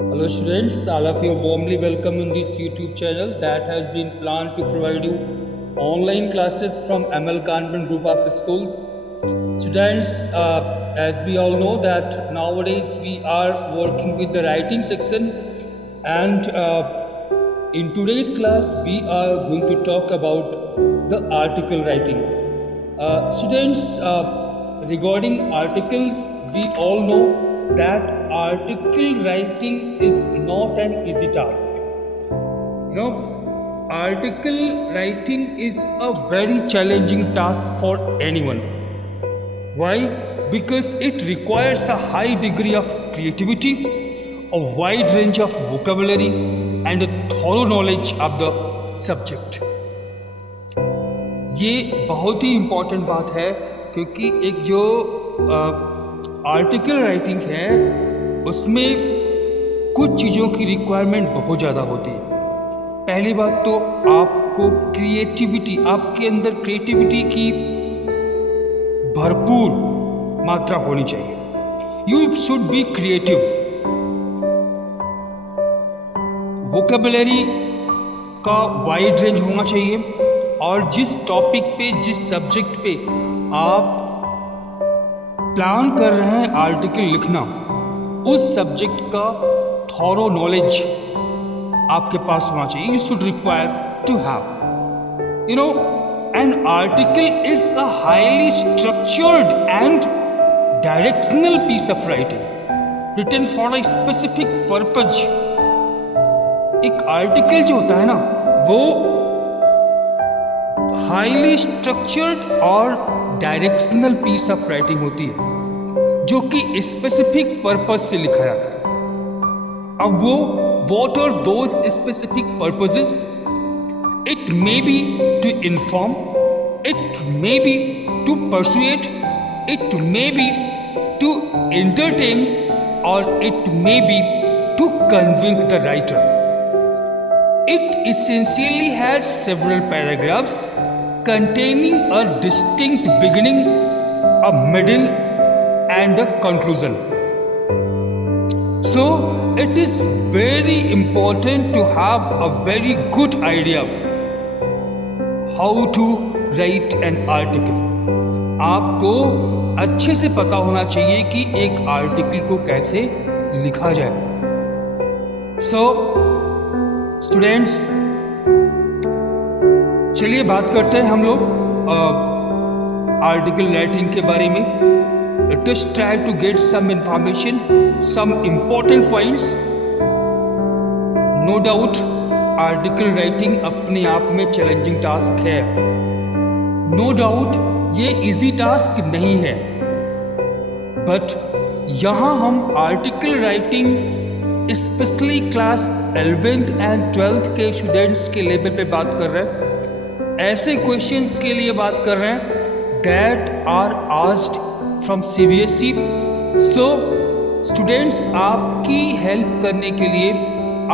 Hello students, all of you are warmly welcome in this YouTube channel that has been planned to provide you online classes from ML Convent Group of Schools. Students, as we all know that nowadays we are working with the writing section, and in today's class we are going to talk about the article writing. Students, regarding articles, we all know that article writing is not an easy task. Article writing is a very challenging task for anyone. Why? Because it requires a high degree of creativity, a wide range of vocabulary, and a thorough knowledge of the subject. ये बहुत ही important बात है, क्योंकि एक जो article writing है उसमें कुछ चीज़ों की रिक्वायरमेंट बहुत ज़्यादा होती है। पहली बात तो आपको क्रिएटिविटी, आपके अंदर क्रिएटिविटी की भरपूर मात्रा होनी चाहिए। You should be creative. Vocabulary का वाइड रेंज होना चाहिए, और जिस टॉपिक पे, जिस सब्जेक्ट पे आप प्लान कर रहे हैं आर्टिकल लिखना, उस सब्जेक्ट का थॉरो नॉलेज आपके पास होना चाहिए। You should require to have an article is a highly structured and directional piece of writing written for a specific purpose. एक आर्टिकल जो होता है ना, वो हाईली स्ट्रक्चर्ड और डायरेक्शनल पीस ऑफ राइटिंग होती है, जो कि स्पेसिफिक पर्पस से लिखा जाता है। अब वो what are those specific purposes? It may be to inform, it may be to persuade, it may be to entertain, और it may be to convince the writer. It essentially has several paragraphs containing a distinct beginning, a middle, and a conclusion. So, it is very important to have a very good idea how to write an article. आपको अच्छे से पता होना चाहिए कि एक article को कैसे लिखा जाए. So, स्टूडेंट्स, चलिए बात करते हैं हम लोग आर्टिकल राइटिंग के बारे में. Let's try to get some information, some important points. No doubt article writing अपने आप में चैलेंजिंग टास्क है. नो डाउट ये इजी टास्क नहीं है, बट यहाँ हम article writing specially class 11th and 12th के स्टूडेंट्स के लेवल पे बात कर रहे हैं. ऐसे क्वेश्चंस के लिए बात कर रहे हैं that are asked from CBSE. So students, आपकी हेल्प करने के लिए,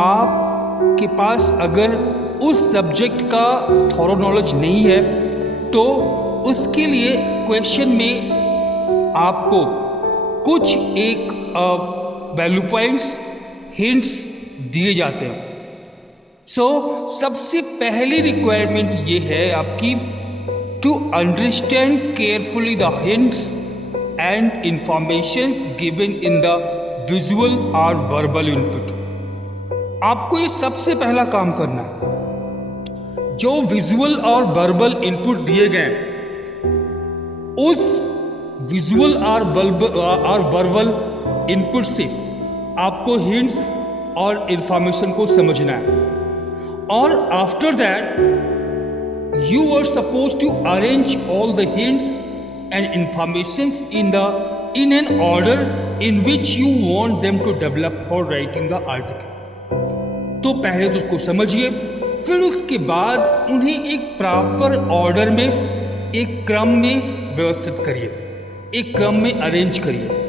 आपके पास अगर उस सब्जेक्ट का थॉरो नॉलेज नहीं है, तो उसके लिए क्वेश्चन में आपको कुछ एक वैल्यू पॉइंट्स, हिंट्स दिए जाते हैं. सो सबसे पहली रिक्वायरमेंट ये है आपकी, to understand carefully the hints and informations given in the visual और वर्बल इनपुट. आपको ये सबसे पहला काम करना है. जो विजुअल और वर्बल इनपुट दिए गए, उस विजुअल और वर्बल इनपुट से आपको हिंट्स और इंफॉर्मेशन को समझना है. और after that you are suppose to arrange all the hints and informations in an order in which you want them to develop for writing the article. तो पहले तो उसको समझिए, फिर उसके बाद उन्हें एक प्रॉपर ऑर्डर में, एक क्रम में व्यवस्थित करिए, एक क्रम में अरेंज करिए.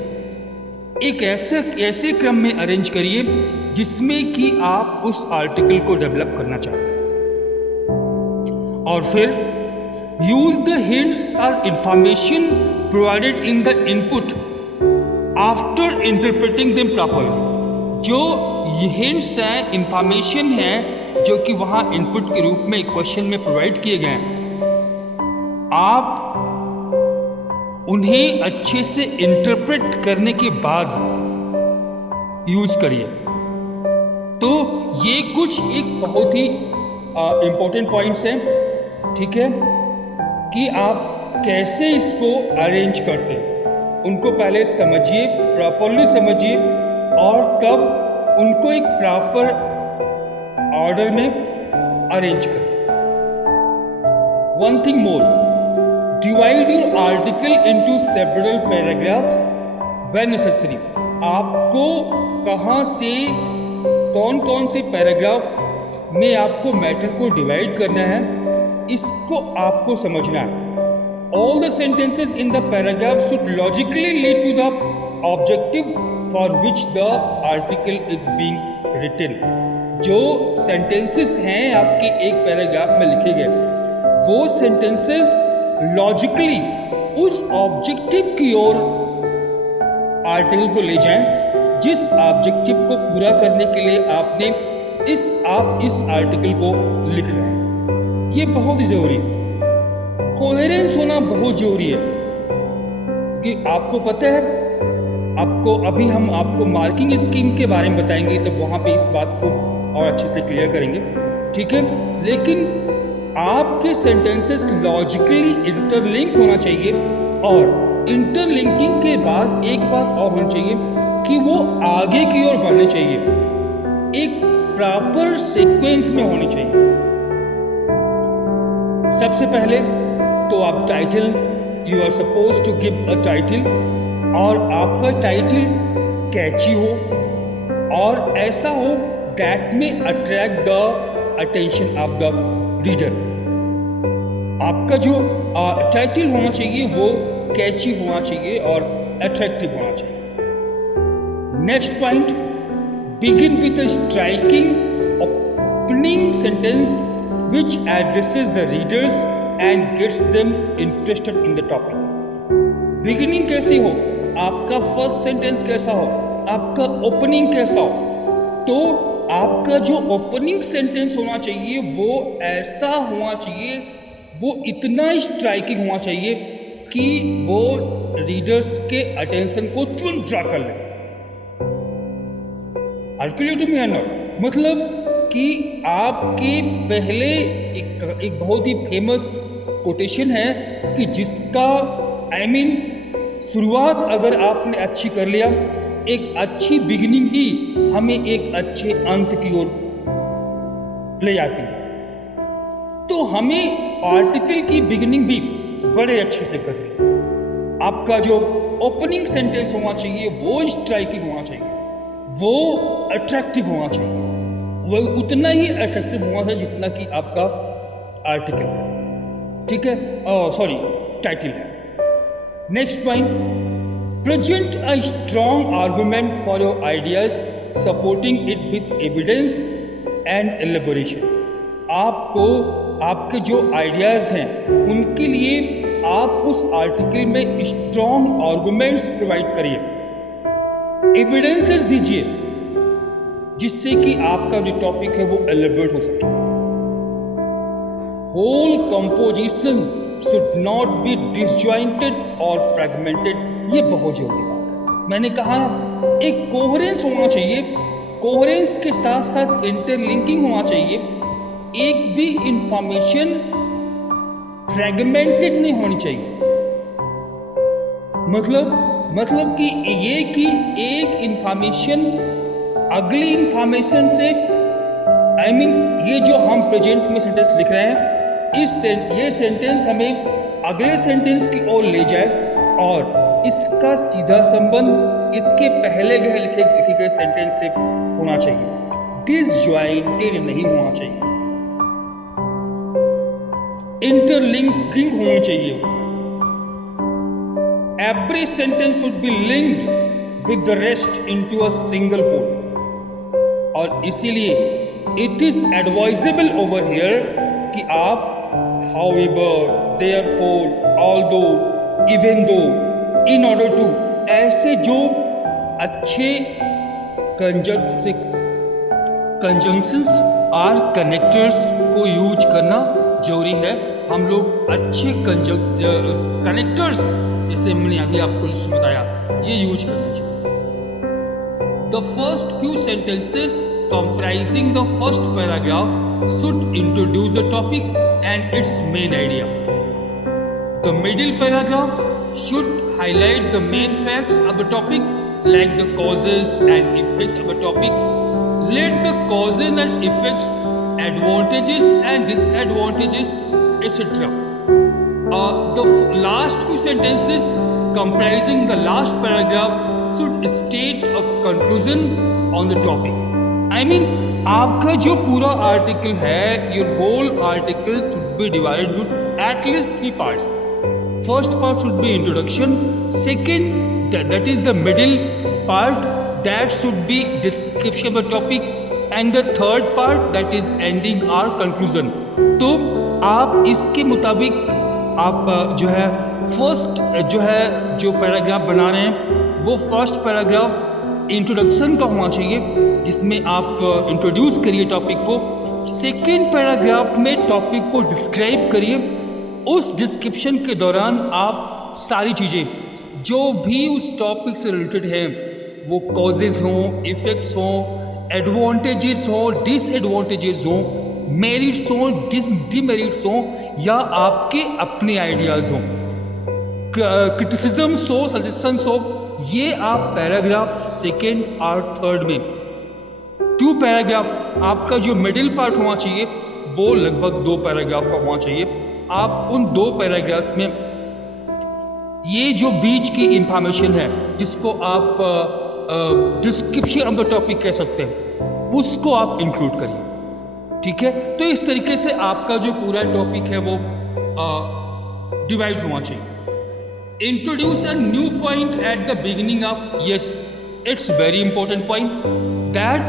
एक ऐसे क्रम में अरेंज करिए जिसमें कि आप उस आर्टिकल को डेवलप करना चाहते हैं. और फिर यूज द हिंट्स और information provided in the input after interpreting them properly. जो ये हिंट्स हैं, इंफॉर्मेशन हैं जो कि वहाँ इनपुट के रूप में क्वेश्चन में प्रोवाइड किए गए हैं। आप उन्हें अच्छे से इंटरप्रेट करने के बाद यूज करिए। तो ये कुछ एक बहुत ही इम्पोर्टेंट पॉइंट्स हैं, ठीक है, कि आप कैसे इसको अरेंज करते हैं। उनको पहले समझिए, प्रॉपरली समझिए, और तब उनको एक प्रॉपर ऑर्डर में अरेंज करें। One thing more, divide your article into several paragraphs when necessary. आपको कहाँ से कौन कौन से पैराग्राफ में आपको मैटर को डिवाइड करना है, इसको आपको समझना है। All the sentences in the paragraph should logically lead to the objective for which the article is being written. जो sentences हैं आपके एक पैराग्राफ में लिखे गए, वो sentences logically उस objective की ओर आर्टिकल को ले जाएं जिस ऑब्जेक्टिव को पूरा करने के लिए आपने आप इस आर्टिकल को लिख रहे हैं। ये बहुत ही जरूरी है। कोहेरेंस होना बहुत जरूरी है, क्योंकि आपको पता है, अभी हम आपको मार्किंग स्कीम के बारे में बताएंगे, तो वहाँ पे इस बात को और अच्छे से क्लियर करेंगे, ठीक है। लेकिन आपके सेंटेंसेस लॉजिकली इंटरलिंक होना चाहिए, और इंटरलिंकिंग के बाद एक बात और होनी चाहिए कि वो आगे की ओर बढ़ने चाहिए, एक प्रॉपर सीक्वेंस में होनी चाहिए। सबसे पहले तो आप title, you are suppose to give a title, और आपका टाइटल कैची हो और ऐसा हो दैट में attract the attention of the reader. आपका जो टाइटल होना चाहिए वो कैची होना चाहिए और अट्रैक्टिव होना चाहिए। Next point, begin with a striking opening sentence which addresses the readers and gets them interested in the topic. Beginning कैसे हो, आपका फर्स्ट सेंटेंस कैसा हो, आपका ओपनिंग कैसा हो, तो आपका जो ओपनिंग सेंटेंस होना चाहिए वो ऐसा होना चाहिए, वो इतना स्ट्राइकिंग होना चाहिए कि वो रीडर्स के अटेंशन को तुरंत ड्रा कर ले। आर्टिकुलेट में है ना, मतलब कि आपके पहले एक बहुत ही फेमस कोटेशन है कि जिसका शुरुआत अगर आपने अच्छी कर लिया, एक अच्छी बिगिनिंग ही हमें एक अच्छे अंत की ओर ले जाती है। तो हमें आर्टिकल की बिगिनिंग भी बड़े अच्छे से करनी है। आपका जो ओपनिंग सेंटेंस होना चाहिए वो स्ट्राइकिंग होना चाहिए, वो अट्रैक्टिव होना चाहिए, वो उतना ही अट्रैक्टिव होना चाहिए जितना कि आपका आर्टिकल है, ठीक है, टाइटल है। Next point, present a strong argument for your ideas supporting it with evidence and elaboration. आपको आपके जो आइडियाज हैं उनके लिए आप उस आर्टिकल में स्ट्रॉन्ग आर्गुमेंट्स प्रोवाइड करिए, एविडेंसेस दीजिए, जिससे कि आपका जो टॉपिक है वो एलेबोरेट हो सके। Whole composition should not be disjointed और फ्रैगमेंटेड। ये बहुत जरूरी बात है। मैंने कहा ना, एक कोहेरेंस होना चाहिए, कोहेरेंस के साथ साथ इंटरलिंकिंग होना चाहिए। एक भी इंफॉर्मेशन फ्रैगमेंटेड नहीं होनी चाहिए। मतलब कि ये कि एक इंफॉर्मेशन अगली इंफॉर्मेशन से ये जो हम प्रेजेंट में सेंटेंस लिख रहे हैं, ये सेंटेंस हमें अगले सेंटेंस की ओर ले जाए, और इसका सीधा संबंध इसके पहले लिखे गए सेंटेंस से होना चाहिए, डिसजॉइंटेड नहीं होना चाहिए, इंटरलिंकिंग होनी चाहिए उसमें। Every sentence should be linked with the rest into a single whole. और इसीलिए it is advisable over here कि आप however, therefore, although, even though, in order to, ऐसे जो अच्छे कंजक्ट से कंजंक्शंस और कनेक्टर्स को यूज करना जरूरी है। हम लोग अच्छे कनेक्टर्स, जैसे मैंने अभी आपको लिस्ट बताया, ये यूज करना चाहिए। The first few sentences comprising the first paragraph should introduce the topic and its main idea. The middle paragraph should highlight the main facts of the topic, like the causes and effects of a topic. Let the causes and effects, advantages and disadvantages, etc. The last few sentences comprising the last paragraph should state a conclusion on the topic. I mean, आपका जो पूरा article है, your whole article should be divided into at least 3 parts. First part should be introduction. Second, that is the middle part, that should be description of the topic. And the third part, that is ending or conclusion. तो आप इसके मुताबिक आप जो है first जो paragraph बना रहे हैं, वो फर्स्ट पैराग्राफ इंट्रोडक्शन का होना चाहिए, जिसमें आप इंट्रोड्यूस करिए टॉपिक को। सेकेंड पैराग्राफ में टॉपिक को डिस्क्राइब करिए। उस डिस्क्रिप्शन के दौरान आप सारी चीज़ें जो भी उस टॉपिक से रिलेटेड है, वो कॉजेज़ हों, इफ़ेक्ट्स हों, एडवांटेजेस हों, डिसएडवांटेजेस हों, मेरिट्स हों, डिमेरिट्स हों, या आपके अपने आइडियाज़ हों, क्रिटिसिज्म्स हो, सजेशंस हो, ये आप पैराग्राफ सेकेंड और थर्ड में 2 पैराग्राफ, आपका जो मिडिल पार्ट होना चाहिए वो लगभग 2 पैराग्राफ का होना चाहिए। आप उन 2 पैराग्राफ्स में ये जो बीच की इंफॉर्मेशन है, जिसको आप डिस्क्रिप्शन ऑफ द टॉपिक कह सकते हैं, उसको आप इंक्लूड करिए। ठीक है, तो इस तरीके से आपका जो पूरा टॉपिक है वो डिवाइड होना चाहिए। Introduce a new point at the beginning of, yes, it's very important point, that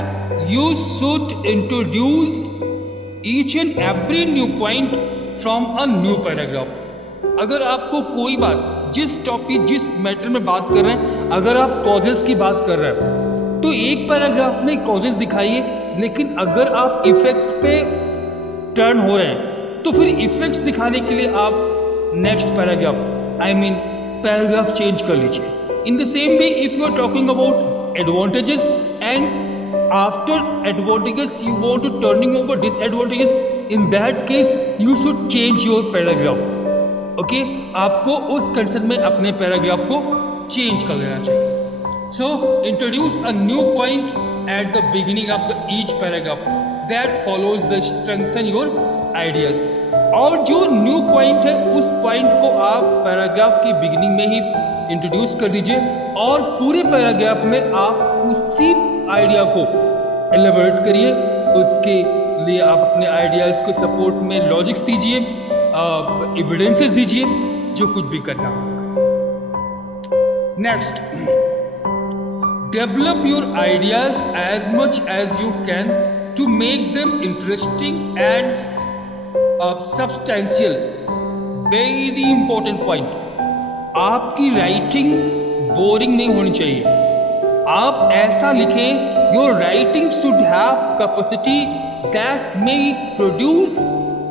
you should introduce each and every new point from a new paragraph. अगर आपको कोई बात, जिस टॉपिक, जिस मैटर में बात कर रहे हैं, अगर आप कॉजेज़ की बात कर रहे हैं तो एक पैराग्राफ में कॉजेज़ दिखाइए, लेकिन अगर आप इफ़ेक्ट्स पे टर्न हो रहे हैं तो फिर इफ़ेक्ट्स दिखाने के लिए आप नेक्स्ट पैराग्राफ, पैराग्राफ चेंज कर लीजिए। In the same way, if you are talking about advantages and after advantages you want to turning over disadvantages, in that case you should change your paragraph. Okay, आपको उस condition में अपने paragraph को change कर लेना चाहिए। So introduce a new point at the beginning of the each paragraph that follows the strengthen your ideas. और जो न्यू पॉइंट है, उस पॉइंट को आप पैराग्राफ की बिगिनिंग में ही इंट्रोड्यूस कर दीजिए, और पूरे पैराग्राफ में आप उसी आइडिया को एलेबोरेट करिए। उसके लिए आप अपने आइडियाज़ को सपोर्ट में लॉजिक्स दीजिए, एविडेंसेस दीजिए, जो कुछ भी करना हो। Next, develop your ideas as much as you can to make them interesting and substantial. Very important point, आपकी राइटिंग बोरिंग नहीं होनी चाहिए। आप ऐसा लिखें, your writing should have capacity that may produce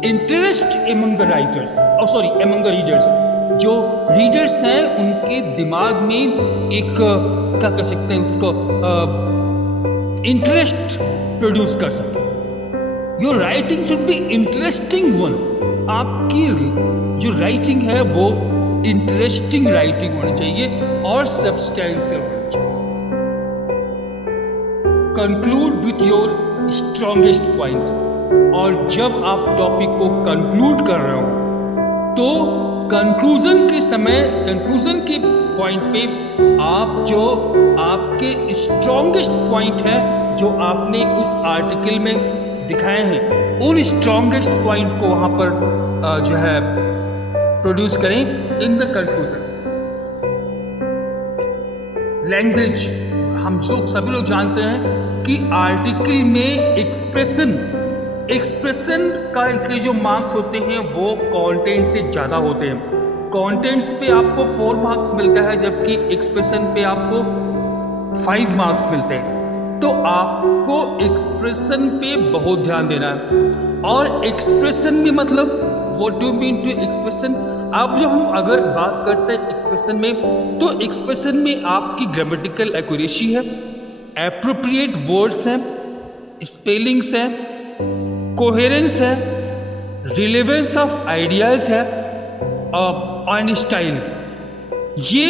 interest among the writers, among the readers. जो readers हैं उनके दिमाग में एक क्या कह सकते हैं उसको, इंटरेस्ट प्रोड्यूस कर सके। Your writing should be interesting one. आपकी जो राइटिंग है वो इंटरेस्टिंग राइटिंग होनी चाहिए और सब्सटेंशियल होनी चाहिए। Conclude with your strongest point. और जब आप टॉपिक को कंक्लूड कर रहे हो तो कंक्लूजन के समय, कंक्लूजन के पॉइंट पे आप जो आपके स्ट्रॉन्गेस्ट पॉइंट है जो आपने उस आर्टिकल में दिखाए हैं, उन स्ट्रॉन्गेस्ट पॉइंट को वहाँ पर जो है प्रोड्यूस करें इन द कंक्लूजन। लैंग्वेज, हम लोग सभी लोग जानते हैं कि आर्टिकल में एक्सप्रेशन का के जो मार्क्स होते हैं वो कंटेंट से ज़्यादा होते हैं। कंटेंट्स पे आपको 4 मार्क्स मिलता है, जबकि एक्सप्रेशन पे आपको 5 मार्क्स मिलते हैं। तो आपको एक्सप्रेशन पे बहुत ध्यान देना है। और एक्सप्रेशन में मतलब what do mean to expression, अब जब हम अगर बात करते हैं एक्सप्रेशन में, तो एक्सप्रेशन में आपकी ग्रामेटिकल एक्यूरेसी है, एप्रोप्रिएट वर्ड्स हैं, स्पेलिंग्स हैं, कोहेरेंस है, रिलेवेंस ऑफ आइडियाज़ है और स्टाइल। ये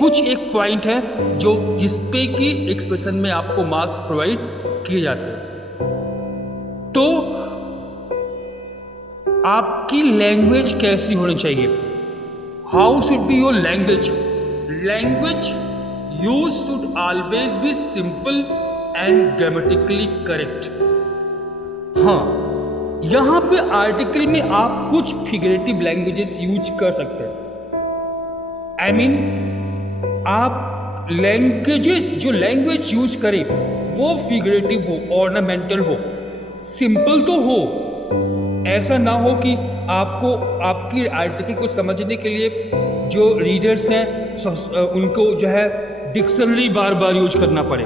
कुछ एक पॉइंट है जो जिसपे कि एक्सप्रेशन में आपको मार्क्स प्रोवाइड किए जाते हैं। तो आपकी लैंग्वेज कैसी होनी चाहिए, how should be your language, language use should always be simple and grammatically correct. हाँ, यहाँ पे आर्टिकल में आप कुछ फिगरेटिव लैंग्वेजेस यूज कर सकते हैं। आई मीन आप लैंग्वेजेस जो लैंग्वेज यूज करें वो फिगरेटिव हो, ऑर्नामेंटल हो, सिंपल तो हो। ऐसा ना हो कि आपको आपकी आर्टिकल को समझने के लिए जो रीडर्स हैं उनको जो है डिक्शनरी बार बार यूज करना पड़े।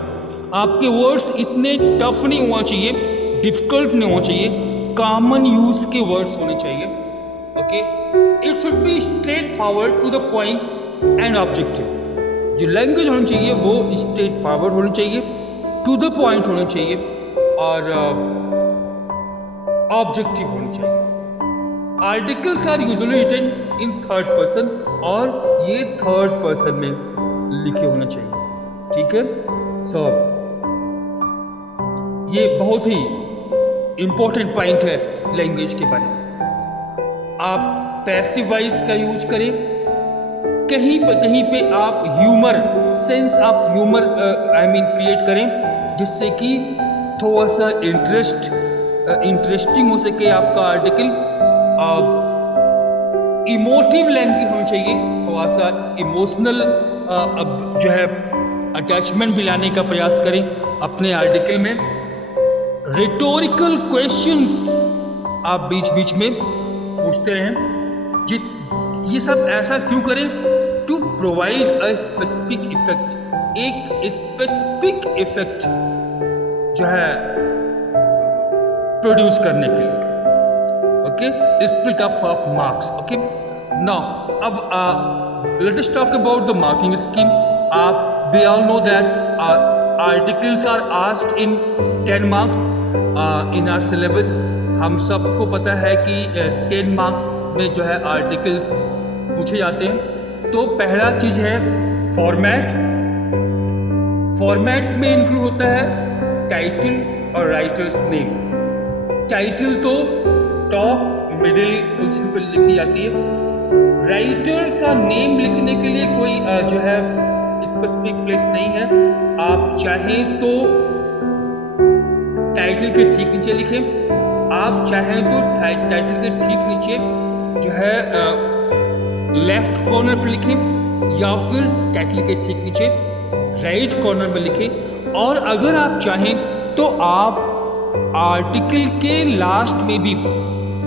आपके वर्ड्स इतने टफ नहीं होना चाहिए, डिफिकल्ट नहीं होना चाहिए, कॉमन यूज के वर्ड्स होने चाहिए। Okay, it should be straight forward to the point and objective. जो लैंग्वेज होनी चाहिए वो स्ट्रेट फॉरवर्ड होनी चाहिए, टू द पॉइंट होनी चाहिए और ऑब्जेक्टिव होनी चाहिए। Articles are usually written in third person और ये थर्ड पर्सन में लिखे होना चाहिए। ठीक है, सो ये बहुत ही इंपॉर्टेंट पॉइंट है लैंग्वेज के बारे में। आप पैसिव वॉइस का यूज करें, कहीं पे आप humour, sense of humour create करें, जिससे कि थोड़ा सा इंटरेस्टिंग हो सके आपका आर्टिकल। इमोटिव लैंग्वेज होनी चाहिए, थोड़ा सा इमोशनल जो है अटैचमेंट भी लाने का प्रयास करें अपने आर्टिकल में। रिटोरिकल क्वेश्चंस आप बीच बीच में पूछते रहें। ये सब ऐसा क्यों करें? To provide a specific effect, एक स्पेसिफिक इफेक्ट जो है प्रोड्यूस करने के लिए। Okay, split up of marks. Okay, now अब let us talk about the marking scheme. They all know that articles are asked in 10 marks in our syllabus. हम सबको पता है कि 10 मार्क्स में जो है आर्टिकल्स पूछे जाते हैं। तो पहला चीज़ है फॉर्मेट। फॉर्मेट में इंक्लूड होता है टाइटल और राइटर्स नेम। टाइटल तो टॉप मिडिल पोजीशन पर लिखी जाती है। राइटर का नेम लिखने के लिए कोई जो है स्पेसिफिक प्लेस नहीं है। आप चाहें तो टाइटल के ठीक नीचे लिखें, आप चाहें तो टाइटल के ठीक नीचे जो है लेफ्ट कॉर्नर पर लिखें, या फिर टाइटल के ठीक नीचे राइट कॉर्नर में लिखें। और अगर आप चाहें तो आप आर्टिकल के लास्ट में भी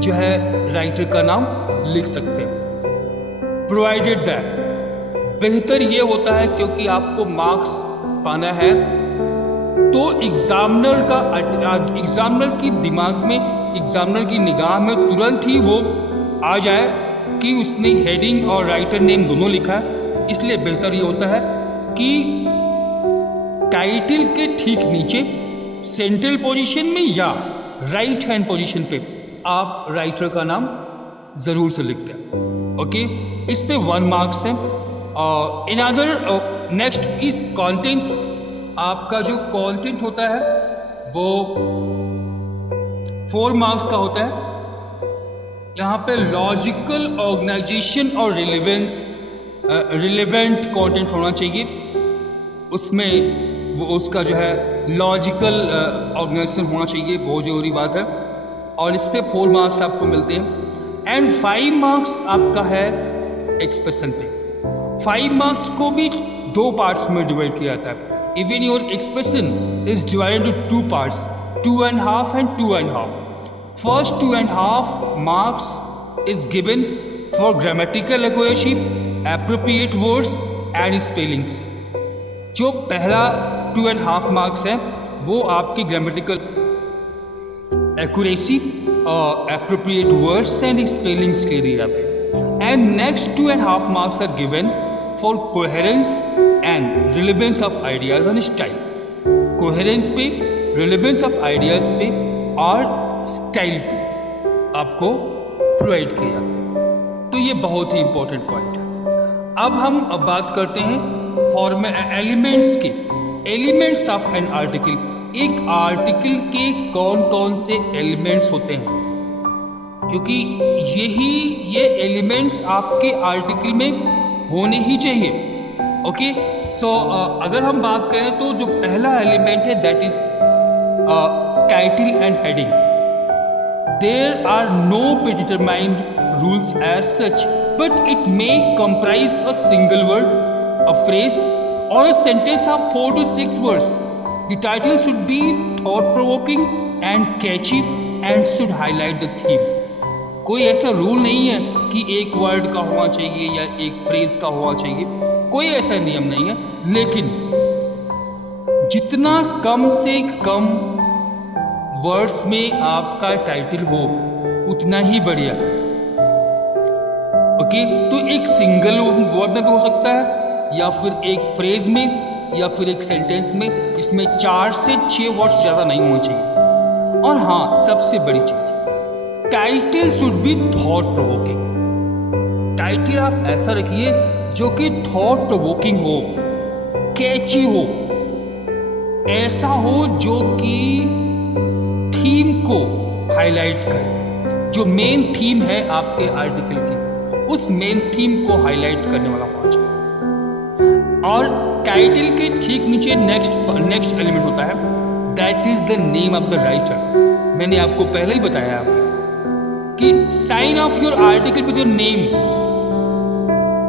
जो है राइटर का नाम लिख सकते हैं, प्रोवाइडेड दैट। बेहतर ये होता है क्योंकि आपको मार्क्स पाना है, तो एग्जामिनर की दिमाग में, एग्जामिनर की निगाह में तुरंत ही वो आ जाए कि उसने हेडिंग और राइटर नेम दोनों लिखा है। इसलिए बेहतर ये होता है कि टाइटल के ठीक नीचे सेंट्रल पोजीशन में या राइट हैंड पोजीशन पे आप राइटर का नाम ज़रूर से लिखते हैं। ओके, इस पे 1 मार्क्स है। In other next is content. आपका जो कंटेंट होता है वो 4 मार्क्स का होता है। यहाँ पे लॉजिकल ऑर्गेनाइजेशन और रिलेवेंट कंटेंट होना चाहिए। उसमें वो उसका जो है लॉजिकल ऑर्गेनाइजेशन होना चाहिए, बहुत ज़रूरी बात है। और इस पे 4 मार्क्स आपको मिलते हैं। एंड 5 मार्क्स आपका है एक्सप्रेशन पे। 5 मार्क्स को भी 2 पार्ट्स में डिवाइड किया जाता है। Even your expression is divided to 2 parts, 2.5 and 2.5. First 2.5 marks is given for grammatical accuracy, appropriate words and spellings. जो पहला 2.5 मार्क्स है वो आपकी grammatical accuracy, appropriate words and spellings के लिए आप है। And next 2.5 marks are given for coherence and relevance of ideas and style। coherence पे, relevance of ideas पे और style पे आपको प्रोवाइड किए जाते हैं। तो ये बहुत ही इंपॉर्टेंट पॉइंट है। अब हम बात करते हैं एलिमेंट्स के, एलिमेंट्स ऑफ एन आर्टिकल। एक आर्टिकल के कौन कौन से एलिमेंट्स होते हैं, क्योंकि ये एलिमेंट्स आपके आर्टिकल में होने ही चाहिए। ओके, सो अगर हम बात करें तो जो पहला एलिमेंट है that is title and heading. There are no predetermined rules as such, but it may comprise a single word, a phrase, or a sentence of 4 to 6 words. The title should be thought-provoking and catchy and should highlight the theme. कोई ऐसा rule नहीं है कि एक word का होना चाहिए या एक फ्रेज का होना चाहिए, कोई ऐसा नियम नहीं है, लेकिन जितना कम से कम वर्ड्स में आपका टाइटल हो उतना ही बढ़िया। ओके, तो एक सिंगल वर्ड में भी हो सकता है या फिर एक फ्रेज में या फिर एक सेंटेंस में, इसमें 4 से 6 वर्ड्स ज़्यादा नहीं होने चाहिए। और हाँ, सबसे बड़ी चीज, title should be thought provoking. Title आप ऐसा रखिए जो कि थॉट प्रोवोकिंग हो, कैची हो, ऐसा हो जो कि थीम को हाईलाइट करे। जो मेन थीम है आपके आर्टिकल की, उस मेन थीम को हाईलाइट करने वाला होना चाहिए। और टाइटल के ठीक नीचे नेक्स्ट एलिमेंट होता है that is the name of the writer. मैंने आपको पहले ही बताया कि sign off your article with your name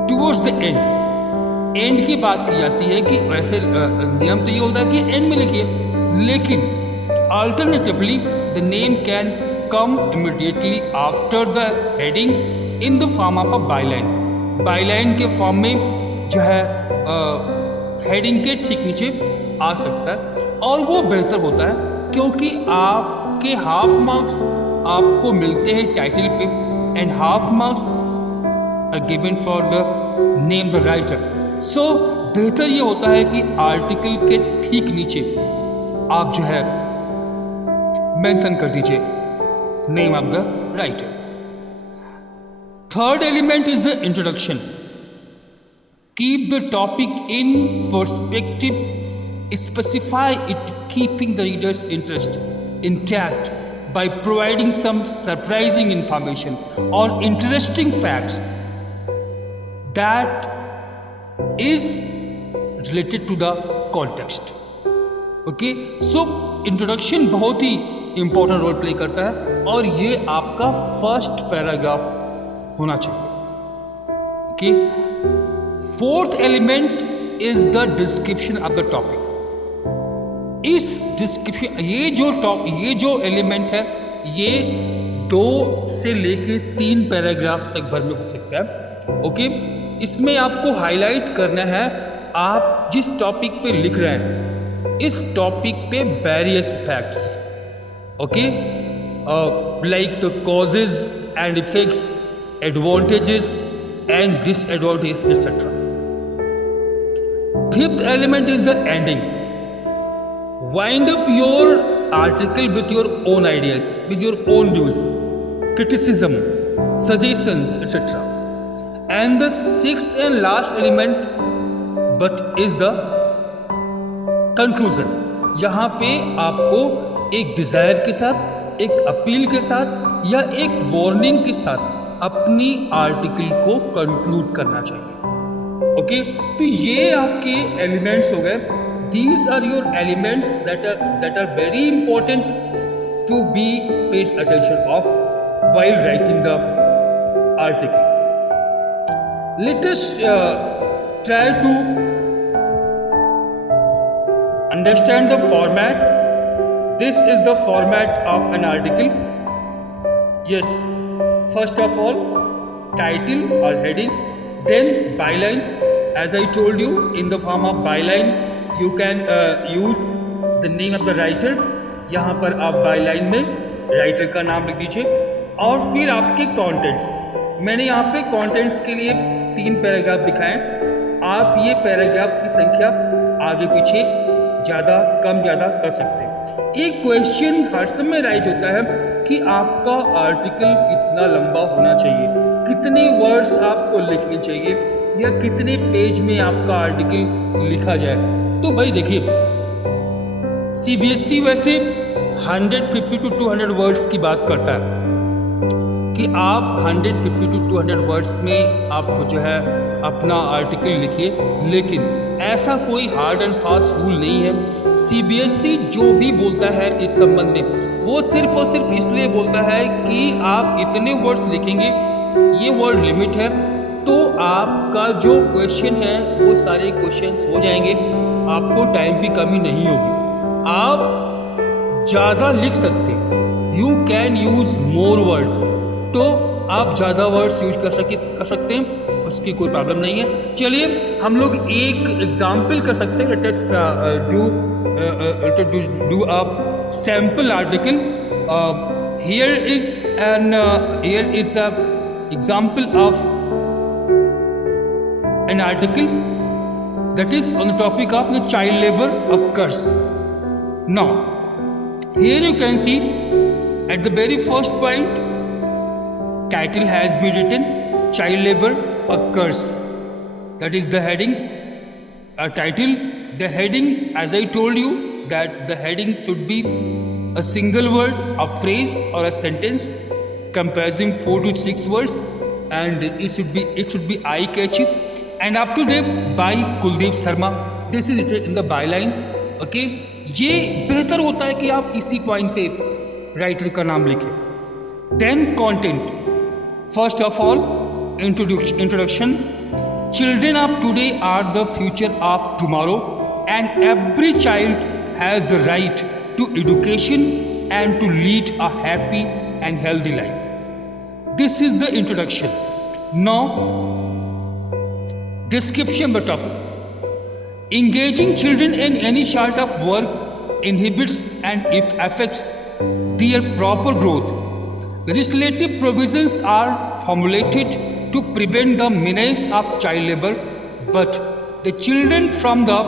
towards the end. End की बात की जाती है कि वैसे नियम तो ये होता है कि एंड में लिखिए, लेकिन alternatively the name can come immediately after the heading in the form of a Byline. Byline के फॉर्म में जो है हेडिंग के ठीक नीचे आ सकता है, और वो बेहतर होता है क्योंकि आपके हाफ मार्क्स आपको मिलते हैं टाइटल पे and half marks are given for the name the writer. So बेहतर ये होता है कि आर्टिकल के ठीक नीचे आप जो है मेंशन कर दीजिए name of the writer. Third element is the introduction. Keep the topic in perspective, specify it, keeping the reader's interest intact by providing some surprising information or interesting facts that is related to the context. Okay, so introduction बहुत ही important role play करता है और ये आपका first paragraph होना चाहिए। Okay, fourth element is the description of the topic. इस description ये जो एलिमेंट है ये 2 से लेके 3 पैराग्राफ तक भर में हो सकता है। ओके, इसमें आपको हाईलाइट करना है आप जिस टॉपिक पे लिख रहे हैं, इस टॉपिक पे various facts, okay, like the causes and effects, advantages and disadvantages, etc. Fifth element is the ending. Wind up your article with your own ideas, with your own views, criticism, suggestions, etc. And the sixth and last element but is the conclusion. यहाँ पे आपको एक Dzire के साथ, एक appeal के साथ या एक वार्निंग के साथ अपनी आर्टिकल को कंक्लूड करना चाहिए। ओके, तो ये आपके एलिमेंट्स हो गए। These are your elements that are very important to be paid attention of while writing the article. Let us try to understand the format. This is the format of an article. Yes, first of all, title or heading, then byline. As I told you, in the form of byline, you can use the name of the writer, यहाँ पर आप by line में writer का नाम लिख दीजिए और फिर आपके कंटेंट्स। मैंने यहाँ पे कंटेंट्स के लिए 3 पैराग्राफ दिखाए। आप ये पैराग्राफ की संख्या आगे पीछे ज़्यादा कम ज़्यादा कर सकते हैं। एक क्वेश्चन हर समय राइज होता है कि आपका आर्टिकल कितना लंबा होना चाहिए, कितने वर्ड्स आपको लिखने चाहिए या कितने पेज में आपका आर्टिकल लिखा जाए। तो भाई देखिए, सीबीएसई वैसे 150 to 200 वर्ड्स की बात करता है कि आप 150 to 200 वर्ड्स में आप जो है अपना आर्टिकल लिखिए, लेकिन ऐसा कोई हार्ड एंड फास्ट रूल नहीं है। सीबीएसई जो भी बोलता है इस संबंध में वो सिर्फ और सिर्फ इसलिए बोलता है कि आप इतने वर्ड्स लिखेंगे, ये वर्ड लिमिट है, तो आपका जो क्वेश्चन है वो सारे क्वेश्चंस हो जाएंगे, आपको टाइम की कमी नहीं होगी, आप ज़्यादा लिख सकते हैं। You can use more words, तो आप ज़्यादा वर्ड्स यूज कर सकते हैं, उसकी कोई प्रॉब्लम नहीं है। चलिए हम लोग एक एग्जाम्पल कर सकते हैं। Let us do a sample article. Here is a example of an article that is on the topic of the child labor occurs. Now, here you can see at the very first point, title has been written, child labor occurs. That is the heading. A title, the heading, as I told you, that the heading should be a single word, a phrase or a sentence comprising 4 to 6 words, and it should be eye-catchy. And up to date by Kuldeep Sharma. This is written in the byline. Okay, ये बेहतर होता है कि आप इसी point पे writer का नाम लिखें. Then content. First of all, introduction. Children of today are the future of tomorrow, and every child has the right to education and to lead a happy and healthy life. This is the introduction. Now, description of topic. Engaging children in any sort of work inhibits and affects their proper growth. Legislative provisions are formulated to prevent the menace of child labor, but the children from the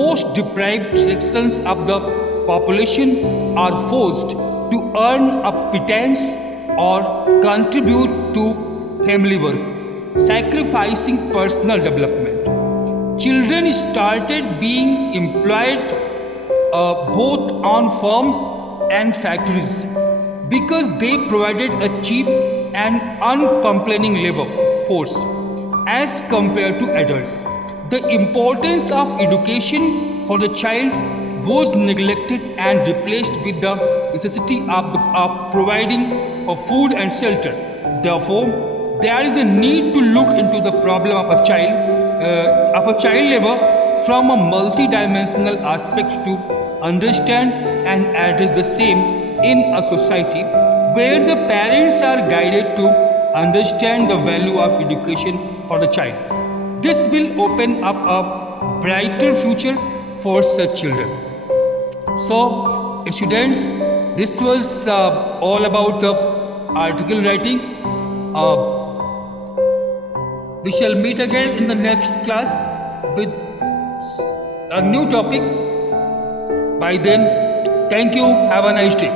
most deprived sections of the population are forced to earn a pittance or contribute to family work, sacrificing personal development. Children started being employed both on farms and factories because they provided a cheap and uncomplaining labor force as compared to adults. The importance of education for the child was neglected and replaced with the necessity of providing for food and shelter. Therefore, there is a need to look into the problem of a child labor from a multidimensional aspect to understand and address the same in a society where the parents are guided to understand the value of education for the child. This will open up a brighter future for such children. So, students, this was all about the article writing. We shall meet again in the next class with a new topic. By then, thank you. Have a nice day.